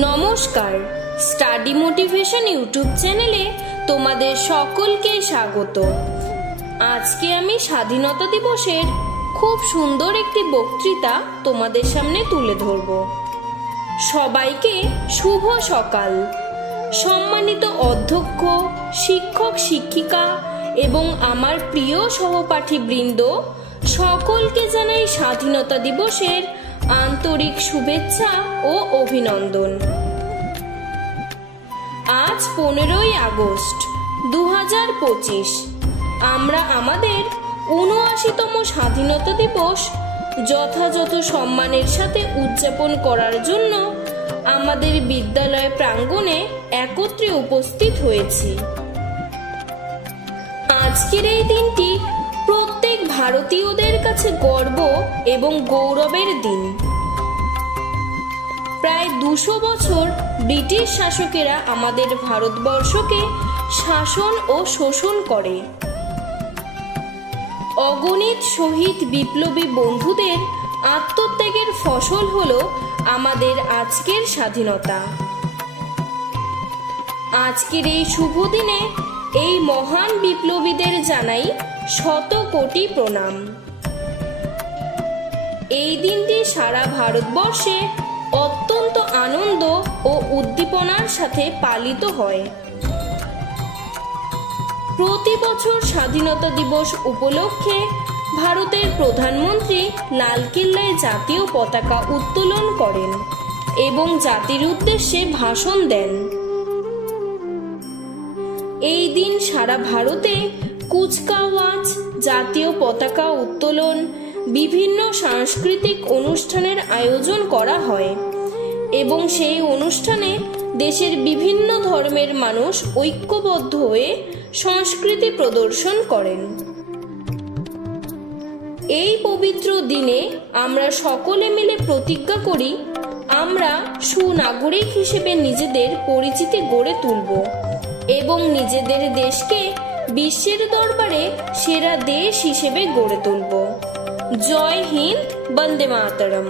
নমস্কার, study motivation YouTube চ্যানেলে তোমাদের সকলকে স্বাগত। আজকে আমি স্বাধীনতা দিবসের খুব সুন্দর একটি বক্তৃতা তোমাদের সামনে তুলে ধরব। সবাইকে শুভ সকাল। সম্মানিত অধ্যক্ষ, শিক্ষক শিক্ষিকা এবং আমার প্রিয় সহপাঠী বৃন্দ, সকলকে জানাই স্বাধীনতা দিবসের আন্তরিক শুভেচ্ছা ও অভিনন্দন। আজ 15ই আগস্ট 2025। আমরা আমাদের ৭৯তম স্বাধীনতা দিবস যথাযথ সম্মানের সাথে উদযাপন করার জন্য আমাদের বিদ্যালয় প্রাঙ্গণে একত্রে উপস্থিত হয়েছি। আজকের এই দিনটি প্রত্যেক ভারতীয়দের কাছে গর্ব এবং গৌরবের দিন। প্রায় ২০০ বছর ব্রিটিশ শাসকেরা আমাদের ভারতবর্ষকে শাসন ও শোষণ করে। অগণিত শহীদ বিপ্লবী বন্ধুদের আত্মত্যাগের ফসল হলো আমাদের আজকের স্বাধীনতা। আজকের এই শুভ দিনে এই মহান বিপ্লবীদের জানাই শত কোটি প্রণাম। এই দিনটি সারা ভারতবর্ষে অত্যন্ত আনন্দ ও উদ্দীপনার সাথে পালিত হয়। প্রতি বছর স্বাধীনতা দিবস উপলক্ষে ভারতের প্রধানমন্ত্রী লালকেল্লায় জাতীয় পতাকা উত্তোলন করেন এবং জাতির উদ্দেশ্যে ভাষণ দেন। এই দিন সারা ভারতে কুচকাওয়াজ, জাতীয় পতাকা উত্তোলন, বিভিন্ন সাংস্কৃতিক অনুষ্ঠানের আয়োজন করা হয় এবং সেই অনুষ্ঠানে দেশের বিভিন্ন ধর্মের মানুষ ঐক্যবদ্ধ হয়ে সংস্কৃতি প্রদর্শন করেন। এই পবিত্র দিনে আমরা সকলে মিলে প্রতিজ্ঞা করি, আমরা সুনাগরিক হিসেবে নিজেদের পরিচিতি গড়ে তুলব এবং নিজেদের দেশকে বিশ্বের দরবারে সেরা দেশ হিসেবে গড়ে তুলব। জয় হিন্দ, বন্দে মাতরম।